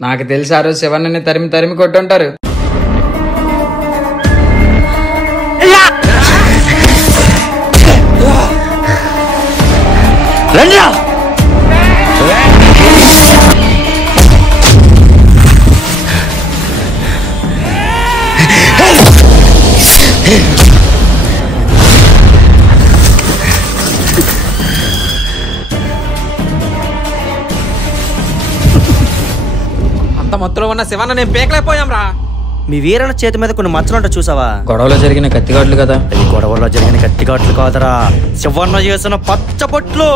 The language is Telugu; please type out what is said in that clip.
నాకు తెలిసి ఆ రోజు శివన్నని తరిమి తరిమి కొట్టుంటారు. అంత మొత్తంలో ఉన్న శివన్న నేను పేకలేకపోయాం రా. మీ వీరన్న చేతి మీద కొన్ని మచ్చలుంట చూసావా? గొడవలో జరిగిన కత్తిగాట్లు కదా. ఈ గొడవలో జరిగిన కత్తిగాట్లు కాదరా, శివన్న చేసిన పచ్చబొట్లు.